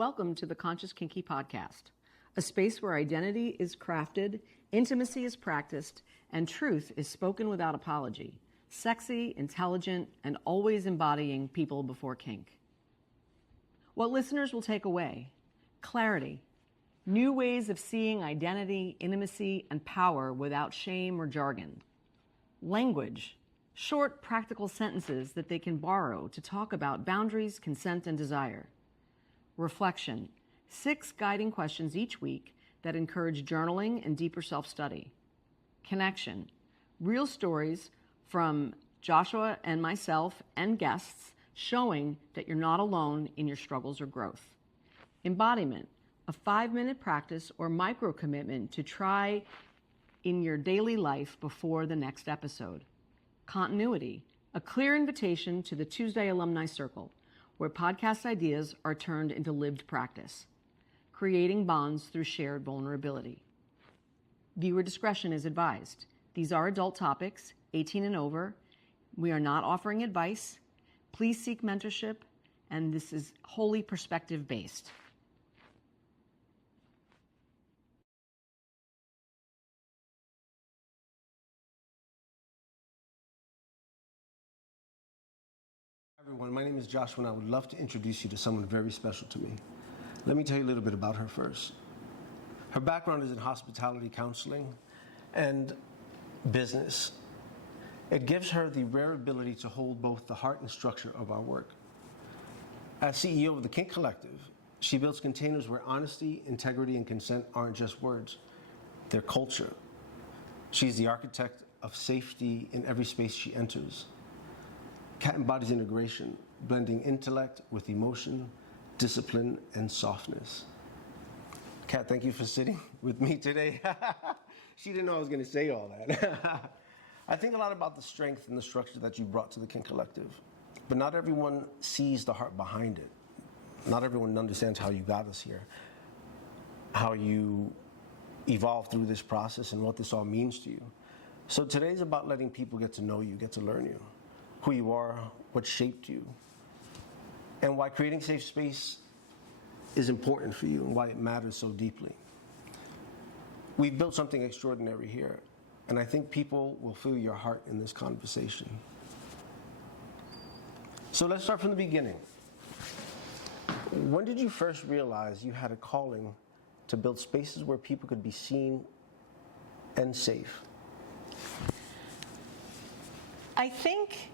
Welcome to the Conscious Kinky Podcast, a space where identity is crafted, intimacy is practiced, and truth is spoken without apology. Sexy, intelligent, and always embodying people before kink. What listeners will take away: clarity, new ways of seeing identity, intimacy, and power without shame or jargon. Language, short, practical sentences that they can borrow to talk about boundaries, consent, and desire. Reflection, 6 guiding questions each week that encourage journaling and deeper self-study. Connection, real stories from Joshua and myself and guests showing that you're not alone in your struggles or growth. Embodiment, a 5-minute practice or micro commitment to try in your daily life before the next episode. Continuity, a clear invitation to the Tuesday Alumni Circle, where podcast ideas are turned into lived practice. Creating bonds through shared vulnerability. Viewer discretion is advised. These are adult topics, 18 and over. We are not offering advice. Please seek mentorship, and this is wholly perspective-based. Everyone, my name is Joshua, and I would love to introduce you to someone very special to me. Let me tell you a little bit about her first. Her background is in hospitality counseling and business. It gives her the rare ability to hold both the heart and structure of our work. As CEO of the Kink Collective, she builds containers where honesty, integrity, and consent aren't just words, they're culture. She's the architect of safety in every space she enters. Kat embodies integration, blending intellect with emotion, discipline, and softness. Kat, thank you for sitting with me today. She didn't know I was going to say all that. I think a lot about the strength and the structure that you brought to the Kink Collective, but not everyone sees the heart behind it. Not everyone understands how you got us here, how you evolved through this process, and what this all means to you. So today's about letting people get to know you, get to learn you, who you are, what shaped you, and why creating safe space is important for you and why it matters so deeply. We've built something extraordinary here, and I think people will feel your heart in this conversation. So let's start from the beginning. When did you first realize you had a calling to build spaces where people could be seen and safe? I think,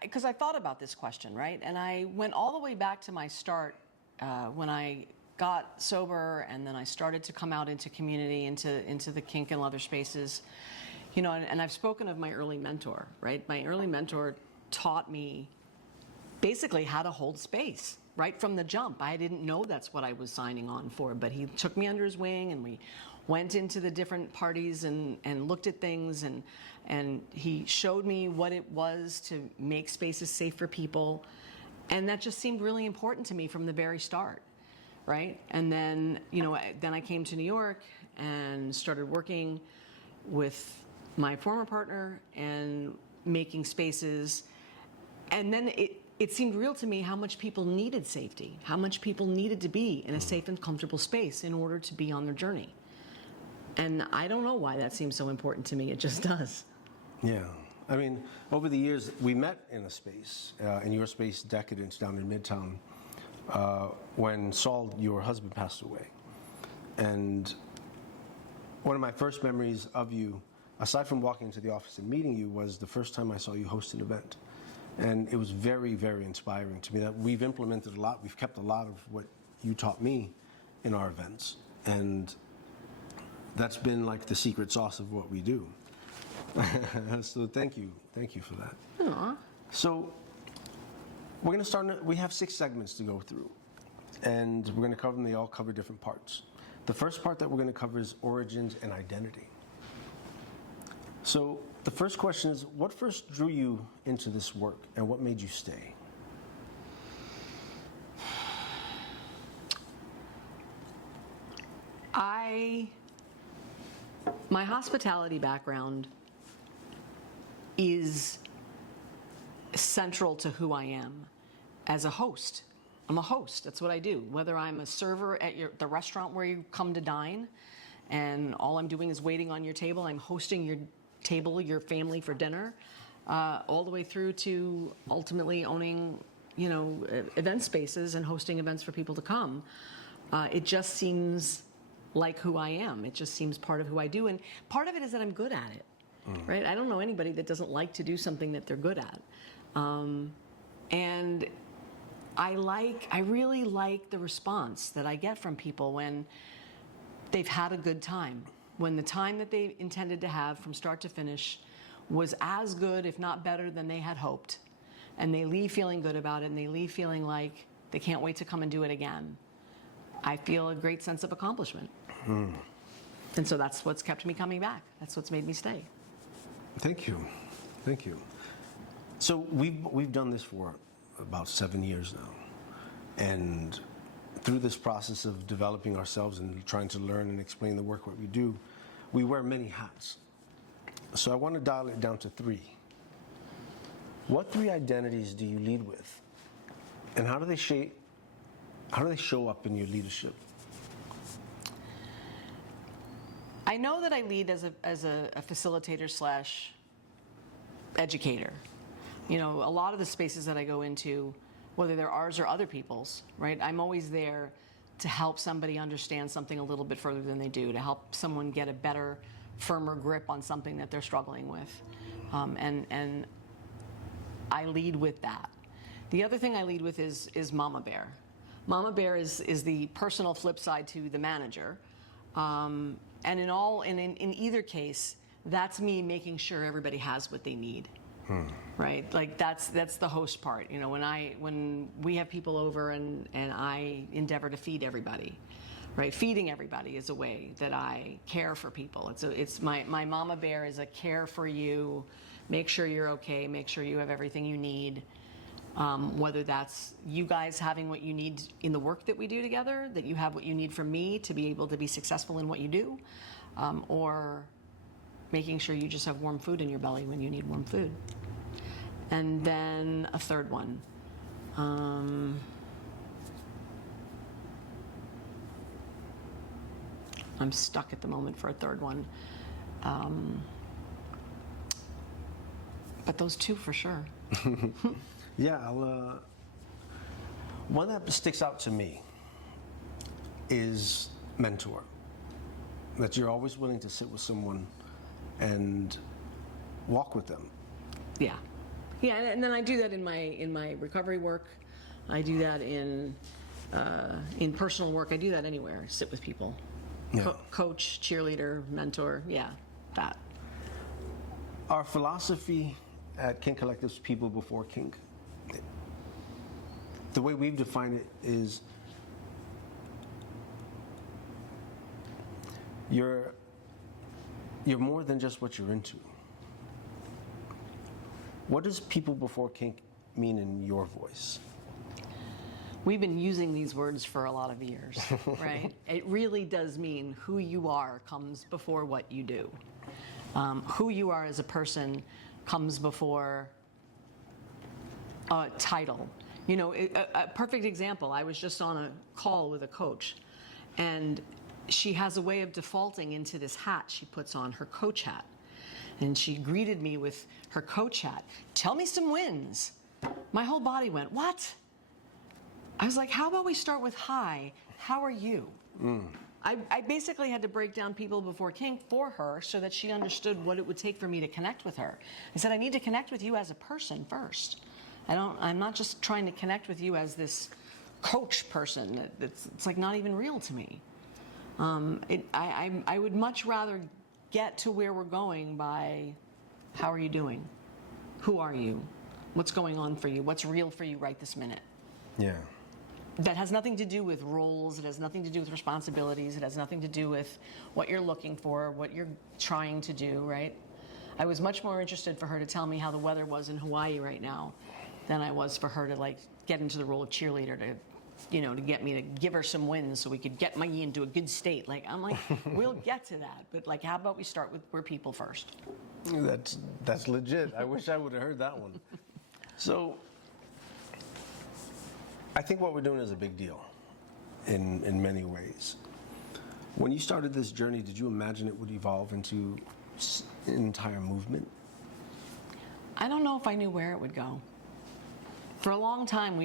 because I thought about this question, right? And I went all the way back to my start when I got sober, and then I started to come out into community, into the kink and leather spaces. You know, and I've spoken of my early mentor, right? My early mentor taught me basically how to hold space right from the jump. I didn't know that's what I was signing on for, but he took me under his wing, and we went into the different parties and looked at things, and he showed me what it was to make spaces safe for people. And that just seemed really important to me from the very start, right? And then, you know, then I came to New York and started working with my former partner and making spaces. And then it seemed real to me how much people needed safety, how much people needed to be in a safe and comfortable space in order to be on their journey. And I don't know why that seems so important to me. It just does. Yeah. I mean, over the years, we met in a space, in your space, Decadence, down in Midtown, when Saul, your husband, passed away. And one of my first memories of you, aside from walking into the office and meeting you, was the first time I saw you host an event. And it was very, very inspiring to me that we've implemented a lot. We've kept a lot of what you taught me in our events. And that's been like the secret sauce of what we do. So thank you for that. Aww. So we're gonna start, we have 6 segments to go through, and we're gonna cover them, they all cover different parts. The first part that we're gonna cover is origins and identity. So the first question is, what first drew you into this work, and what made you stay? My hospitality background is central to who I am as a host. I'm a host. That's what I do. Whether I'm a server at the restaurant where you come to dine, and all I'm doing is waiting on your table, I'm hosting your table, your family for dinner, all the way through to ultimately owning, event spaces and hosting events for people to come. It just seems like who I am. It just seems part of who I do. And part of it is that I'm good at it, right? I don't know anybody that doesn't like to do something that they're good at. And I really like the response that I get from people when they've had a good time, when the time that they intended to have from start to finish was as good, if not better, than they had hoped. And they leave feeling good about it, and they leave feeling like they can't wait to come and do it again. I feel a great sense of accomplishment. And so that's what's kept me coming back. That's what's made me stay. Thank you. Thank you. So we've done this for about 7 years now. And through this process of developing ourselves and trying to learn and explain the work what we do, we wear many hats. So I want to dial it down to 3. What 3 identities do you lead with? And how do they show up in your leadership? I know that I lead as a facilitator / educator. A lot of the spaces that I go into, whether they're ours or other people's, right? I'm always there to help somebody understand something a little bit further than they do, to help someone get a better, firmer grip on something that they're struggling with. And I lead with that. The other thing I lead with is Mama Bear. Mama Bear is the personal flip side to the manager. And in either case, that's me making sure everybody has what they need. Right? Like that's the host part. When we have people over and I endeavor to feed everybody, right? Feeding everybody is a way that I care for people. It's my Mama Bear is a care for you, make sure you're okay, make sure you have everything you need. Whether that's you guys having what you need in the work that we do together, that you have what you need from me to be able to be successful in what you do, or making sure you just have warm food in your belly when you need warm food. And then a third one. I'm stuck at the moment for a third one. But those 2 for sure. Yeah, one that sticks out to me is mentor. That you're always willing to sit with someone and walk with them. Yeah, and then I do that in my recovery work. I do that in personal work. I do that anywhere. Sit with people. Yeah. Coach, cheerleader, mentor. Yeah, that. Our philosophy at Kink Collective's People Before Kink, the way we've defined it is you're more than just what you're into. What does People Before Kink mean in your voice? We've been using these words for a lot of years, right? It really does mean who you are comes before what you do. Who you are as a person comes before a title. A perfect example, I was just on a call with a coach, and she has a way of defaulting into this hat she puts on, her coach hat. And she greeted me with her coach hat. Tell me some wins. My whole body went, what? I was like, how about we start with hi, how are you? I basically had to break down People Before Kink for her so that she understood what it would take for me to connect with her. I said, I need to connect with you as a person first. I'm not just trying to connect with you as this coach person. It's like not even real to me. I would much rather get to where we're going by how are you doing? Who are you? What's going on for you? What's real for you right this minute? Yeah. That has nothing to do with roles. It has nothing to do with responsibilities. It has nothing to do with what you're looking for, what you're trying to do, right? I was much more interested for her to tell me how the weather was in Hawaii right now than I was for her to get into the role of cheerleader to get me to give her some wins so we could get me into a good state. I'm like, we'll get to that. But how about we start with we're people first? That's legit. I wish I would have heard that one. So I think what we're doing is a big deal in many ways. When you started this journey, did you imagine it would evolve into an entire movement? I don't know if I knew where it would go. For a long time,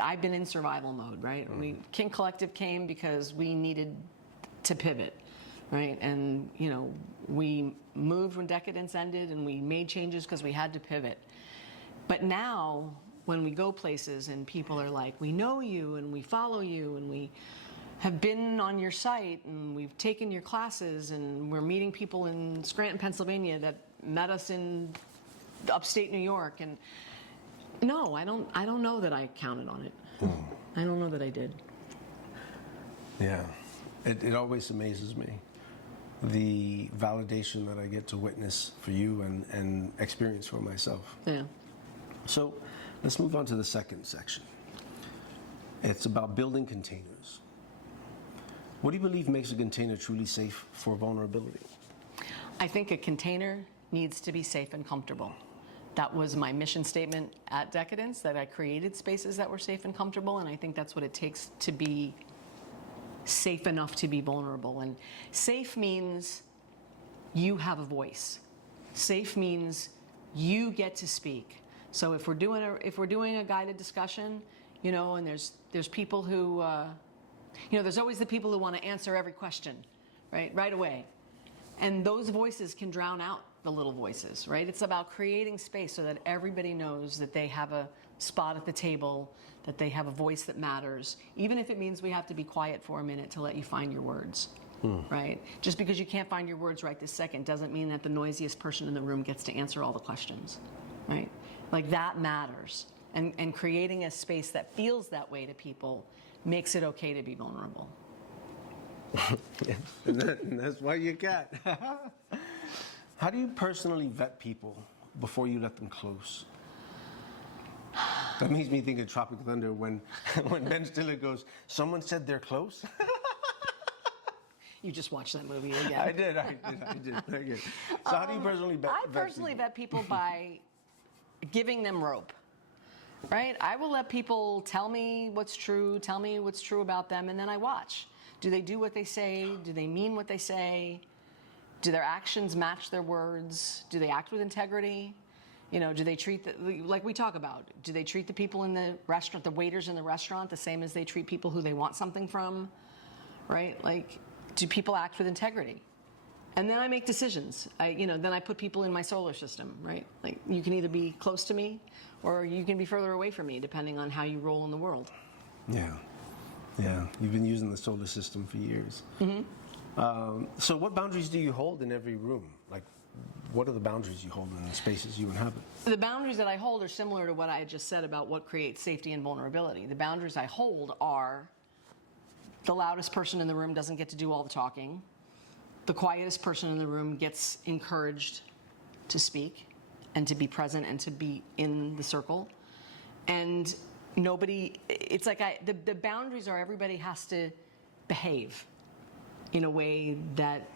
I've been in survival mode, right? Kink Collective came because we needed to pivot, right? And, we moved when decadence ended, and we made changes because we had to pivot. But now, when we go places and people are like, we know you and we follow you and we have been on your site and we've taken your classes and we're meeting people in Scranton, Pennsylvania that met us in upstate New York, and no, I don't know that I counted on it. I don't know that I did. Yeah, it always amazes me, the validation that I get to witness for you and experience for myself. Yeah. So let's move on to the second section. It's about building containers. What do you believe makes a container truly safe for vulnerability? I think a container needs to be safe and comfortable. That was my mission statement at Decadence, that I created spaces that were safe and comfortable, and I think that's what it takes to be safe enough to be vulnerable. And safe means you have a voice. Safe means you get to speak. So if we're doing a guided discussion, and there's people who, there's always the people who want to answer every question, right away. And those voices can drown out the little voices, right? It's about creating space so that everybody knows that they have a spot at the table, that they have a voice that matters, even if it means we have to be quiet for a minute to let you find your words, right? Just because you can't find your words right this second doesn't mean that the noisiest person in the room gets to answer all the questions, right? Like, that matters. And creating a space that feels that way to people makes it okay to be vulnerable. and that's why you got. How do you personally vet people before you let them close? That makes me think of Tropic Thunder when Ben Stiller goes, someone said they're close? You just watched that movie again. I did. So how do you personally vet I personally vet people by giving them rope, right? I will let people tell me what's true about them, and then I watch. Do they do what they say? Do they mean what they say? Do their actions match their words? Do they act with integrity? Do they treat, like we talk about, do they treat the people in the restaurant, the waiters in the restaurant, the same as they treat people who they want something from, right? Like, do people act with integrity? And then I make decisions. Then I put people in my solar system, right? Like, you can either be close to me or you can be further away from me, depending on how you roll in the world. Yeah. You've been using the solar system for years. Mm-hmm. So what boundaries do you hold in every room? Like, what are the boundaries you hold in the spaces you inhabit? The boundaries that I hold are similar to what I just said about what creates safety and vulnerability. The boundaries I hold are the loudest person in the room doesn't get to do all the talking. The quietest person in the room gets encouraged to speak and to be present and to be in the circle. And it's like the boundaries are everybody has to behave in a way that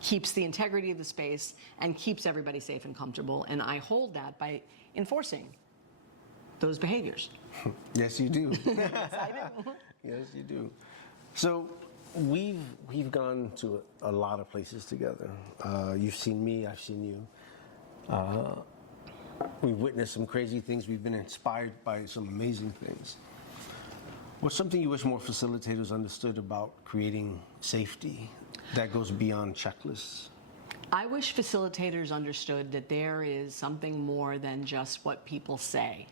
keeps the integrity of the space and keeps everybody safe and comfortable. And I hold that by enforcing those behaviors. Yes, you do. Yes, I do. Yes, you do. So we've gone to a lot of places together. You've seen me, I've seen you. We've witnessed some crazy things. We've been inspired by some amazing things. What's something you wish more facilitators understood about creating safety that goes beyond checklists? I wish facilitators understood that there is something more than just what people say,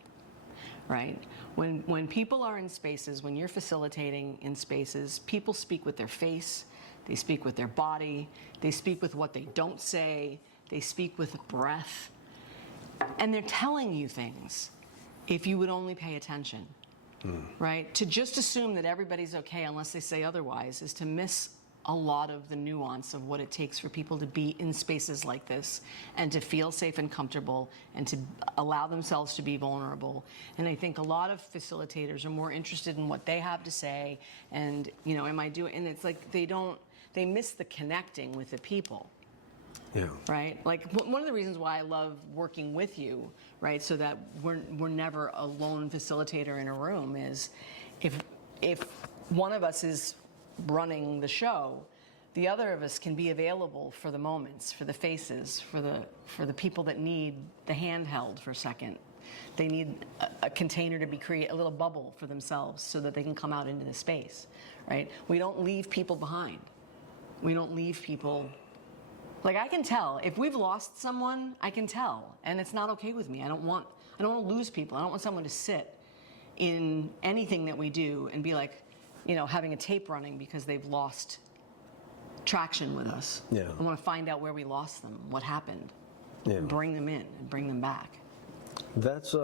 right? When people are in spaces, when you're facilitating in spaces, people speak with their face, they speak with their body, they speak with what they don't say, they speak with breath, and they're telling you things if you would only pay attention. Right? To just assume that everybody's okay unless they say otherwise is to miss a lot of the nuance of what it takes for people to be in spaces like this and to feel safe and comfortable and to allow themselves to be vulnerable. And I think a lot of facilitators are more interested in what they have to say and, am I doing, and it's like they miss the connecting with the people. Yeah. Right? Like, one of the reasons why I love working with you, right, so that we're never a lone facilitator in a room is if one of us is running the show, the other of us can be available for the moments, for the faces, for the people that need the handheld for a second. They need a container to be a little bubble for themselves so that they can come out into the space, right? We don't leave people behind. We don't leave people. Like, I can tell if we've lost someone, I can tell, and it's not okay with me. I don't want to lose people. I don't want someone to sit in anything that we do and be like, having a tape running because they've lost traction with us. Yeah. I want to find out where we lost them, what happened, Yeah. bring them in and bring them back. That's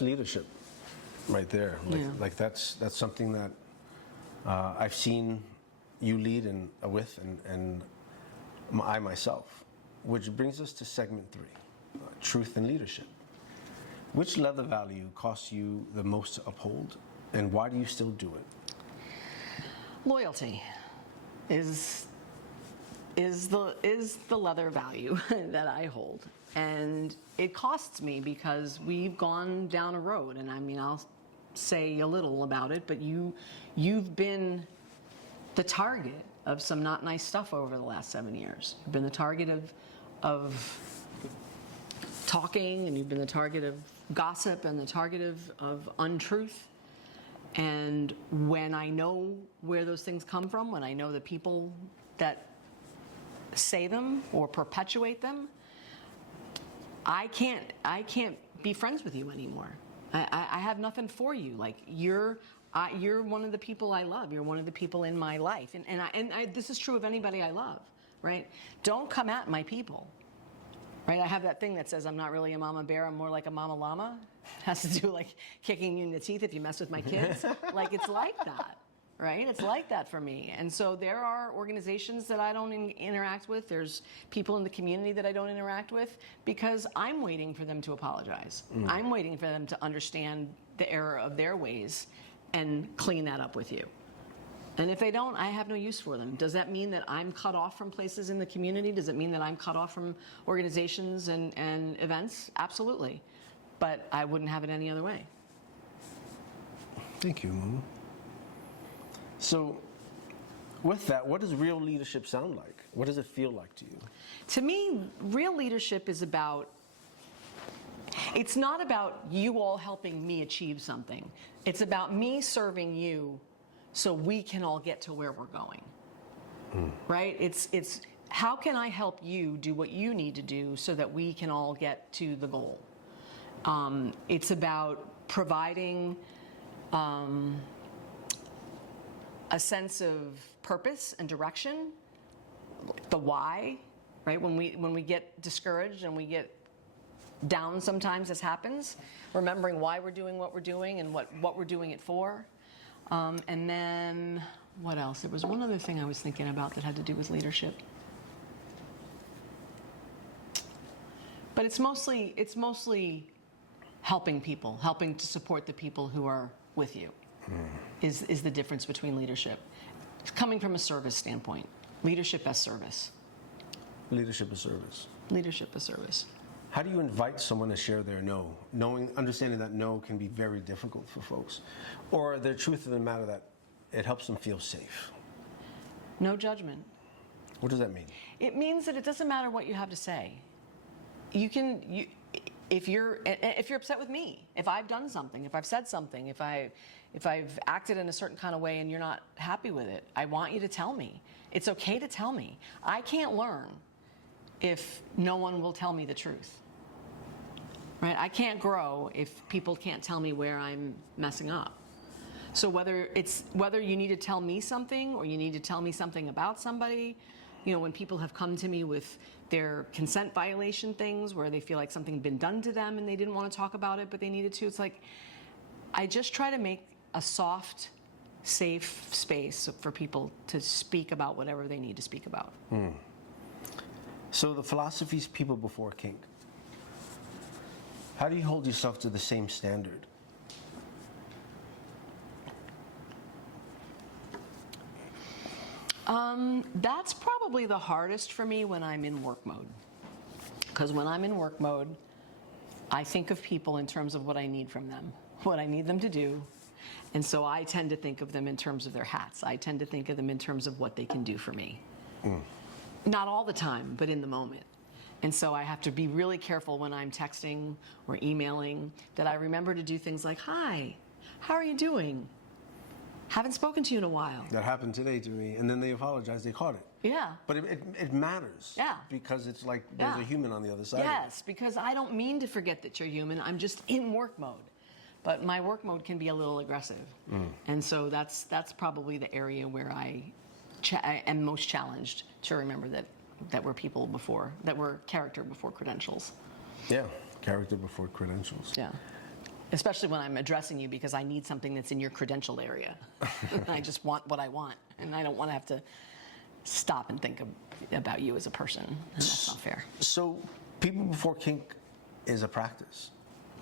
leadership right there. Like that's something that I've seen you lead with and I myself, which brings us to segment 3, truth and leadership. Which leather value costs you the most to uphold, and why do you still do it? Loyalty is the leather value that I hold, and it costs me because we've gone down a road, and I mean, I'll say a little about it, but you've been the target of some not nice stuff over the last 7 years. You've been the target of talking, and you've been the target of gossip and the target of untruth. And when I know where those things come from, when I know the people that say them or perpetuate them, I can't be friends with you anymore. I have nothing for you. Like, you're one of the people I love. You're one of the people in my life, and this is true of anybody I love, right? Don't come at my people, right? I have that thing that says I'm not really a mama bear. I'm more like a mama llama. It has to do like kicking you in the teeth if you mess with my kids. Like, it's like that, right? It's like that for me. And so there are organizations that I don't interact with. There's people in the community that I don't interact with because I'm waiting for them to apologize. I'm waiting for them to understand the error of their ways and clean that up with you. And if they don't, I have no use for them. Does that mean that I'm cut off from places in the community? Does it mean that I'm cut off from organizations and events? Absolutely. But I wouldn't have it any other way. Thank you, Mama. So, with that, what does real leadership sound like? What does it feel like to you? To me, real leadership is it's not about you all helping me achieve something. It's about me serving you so we can all get to where we're going, right? It's how can I help you do what you need to do so that we can all get to the goal? It's about providing a sense of purpose and direction, the why, right? When we get discouraged and we get down sometimes, this happens, remembering why we're doing what we're doing and what we're doing it for. And then, what else? There was one other thing I was thinking about that had to do with leadership. But it's mostly helping people, helping to support the people who are with you is the difference between leadership. It's coming from a service standpoint. Leadership as service. Leadership as service. Leadership as service. How do you invite someone to share their no, understanding that no can be very difficult for folks, or the truth of the matter that it helps them feel safe? No judgment. What does that mean? It means that it doesn't matter what you have to say. If you're upset with me, if I've done something, if I've said something, if I've acted in a certain kind of way and you're not happy with it, I want you to tell me. It's okay to tell me. I can't learn if no one will tell me the truth. Right? I can't grow if people can't tell me where I'm messing up. So whether you need to tell me something or you need to tell me something about somebody, when people have come to me with their consent violation things where they feel like something had been done to them and they didn't want to talk about it, but they needed to, it's like, I just try to make a soft, safe space for people to speak about whatever they need to speak about. So the philosophy's People Before Kink. How do you hold yourself to the same standard? That's probably the hardest for me when I'm in work mode. Because when I'm in work mode, I think of people in terms of what I need from them, what I need them to do, And so I tend to think of them in terms of their hats. I tend to think of them in terms of what they can do for me. Not all the time, but in the moment. And so I have to be really careful when I'm texting or emailing that I remember to do things like, hi, how are you doing? Haven't spoken to you in a while. That happened today to me, and then they apologized. They caught it. Yeah. But it matters. Yeah. Because it's like there's a human on the other side. Yes, because I don't mean to forget that you're human. I'm just in work mode. But my work mode can be a little aggressive. And so that's probably the area where I am most challenged to remember that we're people before, that we're character before credentials. Yeah, character before credentials. Yeah. Especially when I'm addressing you because I need something that's in your credential area. I just want what I want, and I don't want to have to stop and think about you as a person, and that's not fair. So, People Before Kink is a practice,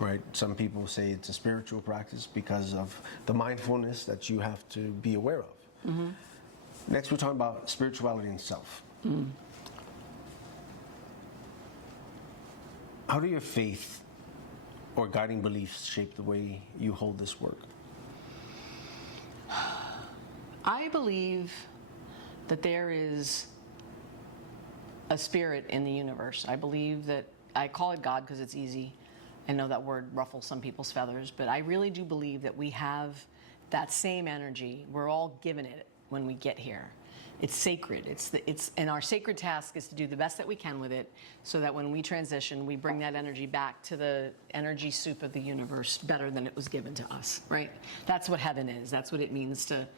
right? Some people say it's a spiritual practice because of the mindfulness that you have to be aware of. Next, we're talking about spirituality and self. How do your faith or guiding beliefs shape the way you hold this work? I believe that there is a spirit in the universe. I believe that, I call it God because it's easy. I know that word ruffles some people's feathers, but I really do believe that we have that same energy. We're all given it when we get here. It's sacred. And our sacred task is to do the best that we can with it so that when we transition, we bring that energy back to the energy soup of the universe better than it was given to us, right? That's what heaven is. That's what it means to,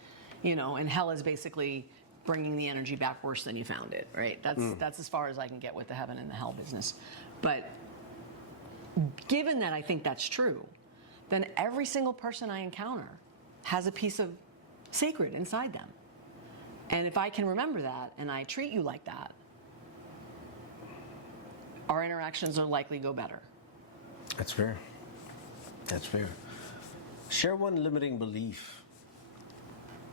and hell is basically bringing the energy back worse than you found it, right? That's as far as I can get with the heaven and the hell business. But given that I think that's true, then every single person I encounter has a piece of sacred inside them. And if I can remember that and I treat you like that, our interactions will likely go better. That's fair. That's fair. Share one limiting belief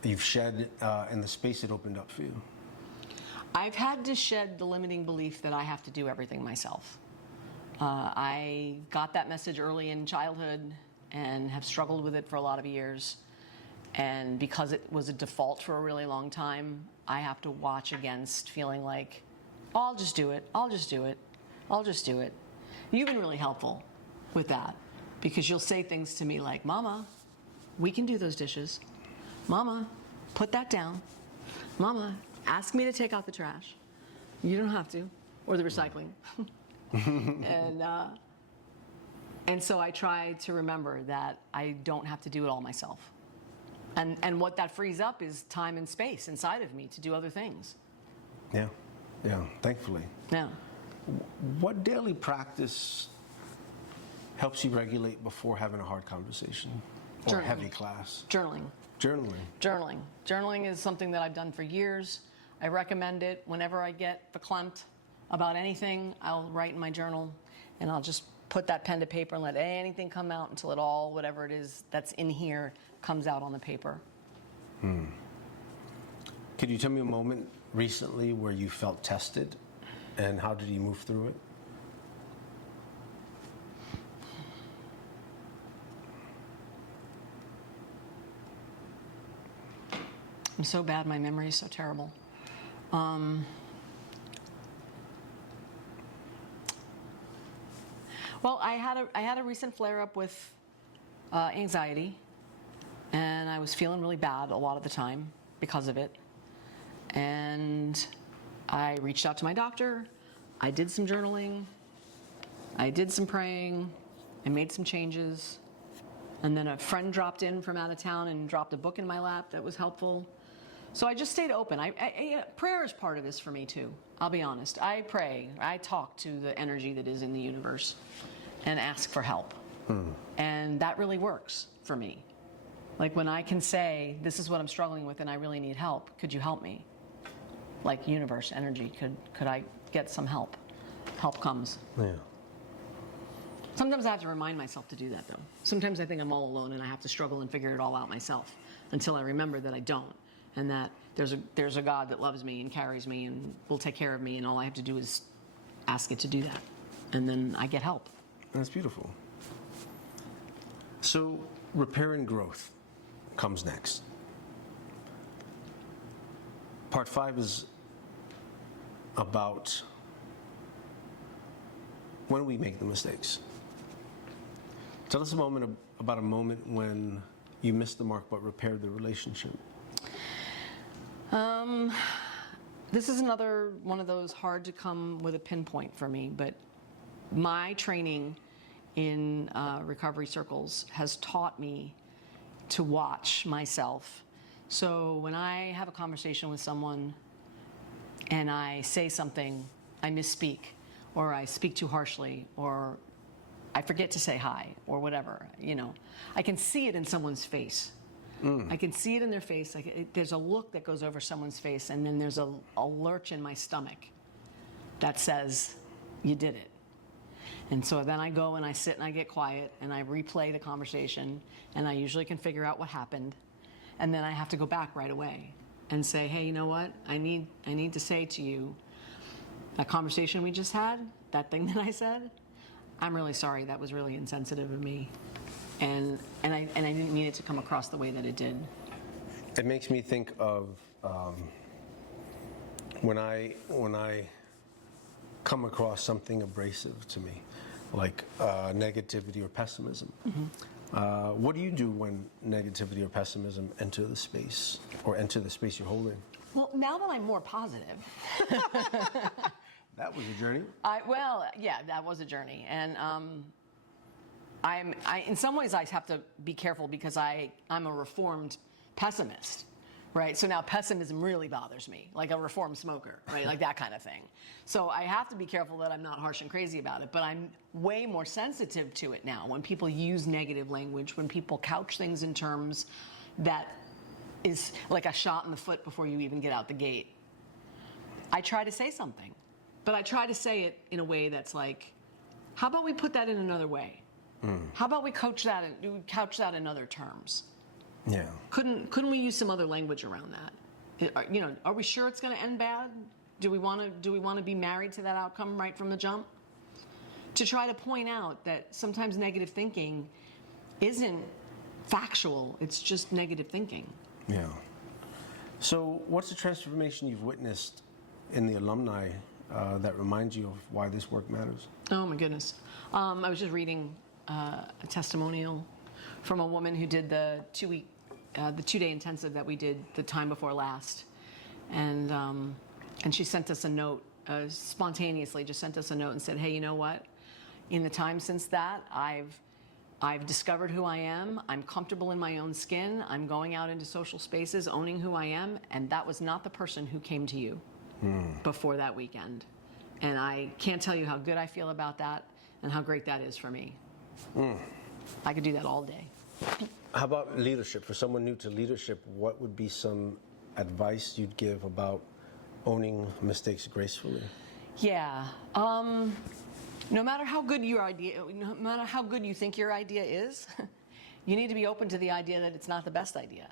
you've shed in the space it opened up for you. I've had to shed the limiting belief that I have to do everything myself. I got that message early in childhood and have struggled with it for a lot of years. And because it was a default for a really long time, I have to watch against feeling like, oh, I'll just do it. I'll just do it. I'll just do it. You've been really helpful with that because you'll say things to me like, Mama, we can do those dishes. Mama, put that down. Mama, ask me to take out the trash. You don't have to, or the recycling. And so I try to remember that I don't have to do it all myself. And what that frees up is time and space inside of me to do other things. Yeah, thankfully. Yeah. What daily practice helps you regulate before having a hard conversation or a heavy class? Journaling. Journaling is something that I've done for years. I recommend it. Whenever I get verklempt about anything, I'll write in my journal and I'll just put that pen to paper and let anything come out until it all, whatever it is that's in here, comes out on the paper. Could you tell me a moment recently where you felt tested and how did you move through it? I'm so bad, my memory is so terrible. Well, I had a recent flare-up with anxiety, and I was feeling really bad a lot of the time because of it. And I reached out to my doctor. I did some journaling. I did some praying. I made some changes. And then a friend dropped in from out of town and dropped a book in my lap that was helpful. So I just stayed open. Prayer is part of this for me too. I'll be honest. I pray. I talk to the energy that is in the universe and ask for help. And that really works for me. Like when I can say, this is what I'm struggling with and I really need help. Could you help me? Like universe, energy, could I get some help? Help comes. Yeah. Sometimes I have to remind myself to do that though. Sometimes I think I'm all alone and I have to struggle and figure it all out myself until I remember that I don't. And that there's a God that loves me and carries me and will take care of me, and all I have to do is ask it to do that. And then I get help. That's beautiful. So, repair and growth. comes next. Part 5 is about when we make the mistakes. Tell us about a moment when you missed the mark but repaired the relationship. This is another one of those hard to come with a pinpoint for me, but my training in recovery circles has taught me to watch myself. So when I have a conversation with someone and I say something, I misspeak, or I speak too harshly, or I forget to say hi, or whatever, I can see it in someone's face. I can see it in their face. There's a look that goes over someone's face, and then there's a lurch in my stomach that says, you did it. And so then I go and I sit and I get quiet and I replay the conversation, and I usually can figure out what happened. And then I have to go back right away and say, hey, you know what? I need to say to you, that conversation we just had, that thing that I said, I'm really sorry. That was really insensitive of me. And I didn't mean it to come across the way that it did. It makes me think of when I come across something abrasive to me, like negativity or pessimism. Mm-hmm. What do you do when negativity or pessimism enter the space you're holding? Well, now that I'm more positive. That was a journey. That was a journey, and I in some ways I have to be careful because I'm a reformed pessimist, right? So now pessimism really bothers me, like a reformed smoker, right? Like that kind of thing. So I have to be careful that I'm not harsh and crazy about it, but I'm way more sensitive to it now. When people use negative language, when people couch things in terms that is like a shot in the foot before you even get out the gate, I try to say something, but I try to say it in a way that's like, how about we put that in another way? How about we couch that in other terms? Yeah. Couldn't we use some other language around that? Are we sure it's going to end bad? Do we want to be married to that outcome right from the jump? To try to point out that sometimes negative thinking isn't factual; it's just negative thinking. Yeah. So, what's the transformation you've witnessed in the alumni that reminds you of why this work matters? Oh my goodness! I was just reading a testimonial from a woman who did the 2-day intensive that we did the time before last, and she sent us a note spontaneously. Just sent us a note and said, "Hey, you know what? In the time since that, I've discovered who I am. I'm comfortable in my own skin. I'm going out into social spaces, owning who I am, and that was not the person who came to you before that weekend. And I can't tell you how good I feel about that and how great that is for me. I could do that all day." How about leadership? For someone new to leadership, what would be some advice you'd give about owning mistakes gracefully? Yeah. No matter how good you think your idea is, you need to be open to the idea that it's not the best idea,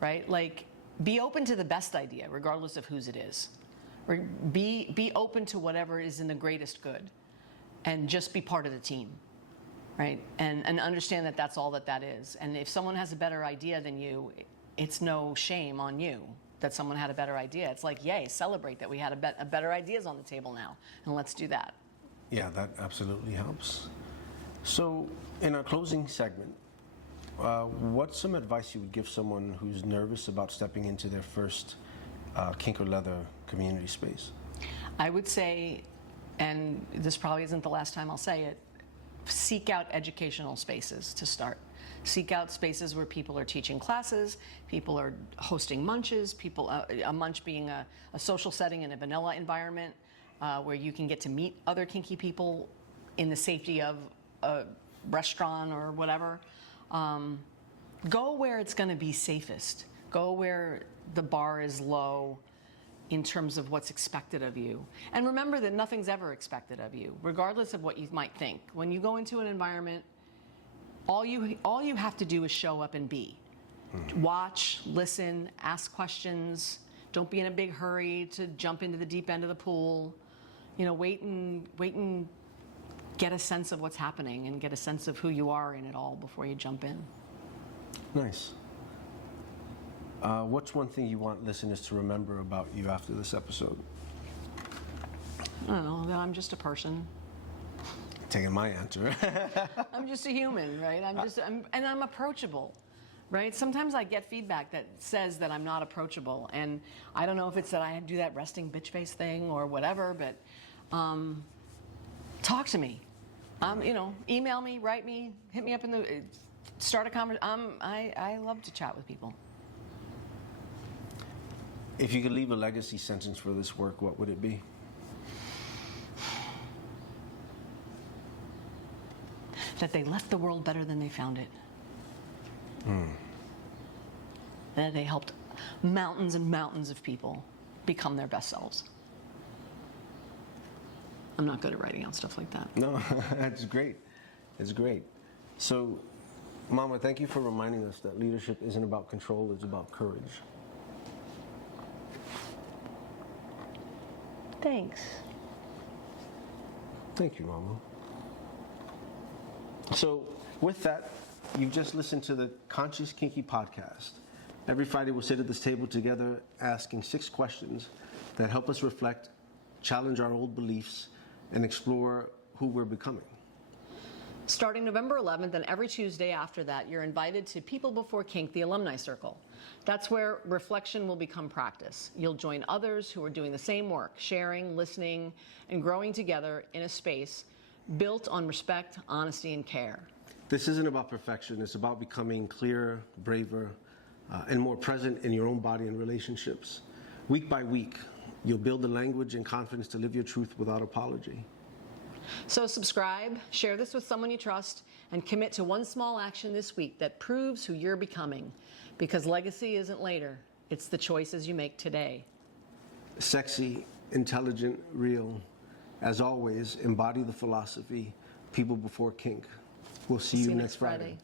right? Like, be open to the best idea, regardless of whose it is. Or be open to whatever is in the greatest good, and just be part of the team, right? And understand that that's all that is. And if someone has a better idea than you, it's no shame on you that someone had a better idea. It's like, yay, celebrate that we had a better ideas on the table now, and let's do that. Yeah, that absolutely helps. So, in our closing segment, what's some advice you would give someone who's nervous about stepping into their first kink or leather community space? I would say, and this probably isn't the last time I'll say it, seek out educational spaces to start. Seek out spaces where people are teaching classes, people are hosting munches, a munch being a social setting in a vanilla environment where you can get to meet other kinky people in the safety of a restaurant or whatever. Go where it's going to be safest. Go where the bar is low in terms of what's expected of you. And remember that nothing's ever expected of you, regardless of what you might think. When you go into an environment, all you have to do is show up and be. Watch, listen, ask questions. Don't be in a big hurry to jump into the deep end of the pool. Wait and get a sense of what's happening and get a sense of who you are in it all before you jump in. Nice. What's one thing you want listeners to remember about you after this episode? I don't know, that I'm just a person. Taking my answer. I'm just a human, right? And I'm approachable, right? Sometimes I get feedback that says that I'm not approachable, and I don't know if it's that I do that resting bitch face thing or whatever, but talk to me. Email me, write me, hit me up start a conversation. I love to chat with people. If you could leave a legacy sentence for this work, what would it be? That they left the world better than they found it. That they helped mountains and mountains of people become their best selves. I'm not good at writing out stuff like that. No, that's great. It's great. So, Mama, thank you for reminding us that leadership isn't about control, it's about courage. Thanks. Thank you, Mama. So, with that, you've just listened to the Conscious Kinky Podcast. Every Friday we'll sit at this table together asking 6 questions that help us reflect, challenge our old beliefs, and explore who we're becoming. Starting November 11th and every Tuesday after that, you're invited to People Before Kink, the Alumni Circle. That's where reflection will become practice. You'll join others who are doing the same work, sharing, listening, and growing together in a space built on respect, honesty, and care. This isn't about perfection. It's about becoming clearer, braver, and more present in your own body and relationships. Week by week, you'll build the language and confidence to live your truth without apology. So subscribe, share this with someone you trust, and commit to one small action this week that proves who you're becoming. Because legacy isn't later, it's the choices you make today. Sexy, intelligent, real. As always, embody the philosophy, People Before Kink. We'll see you next Friday.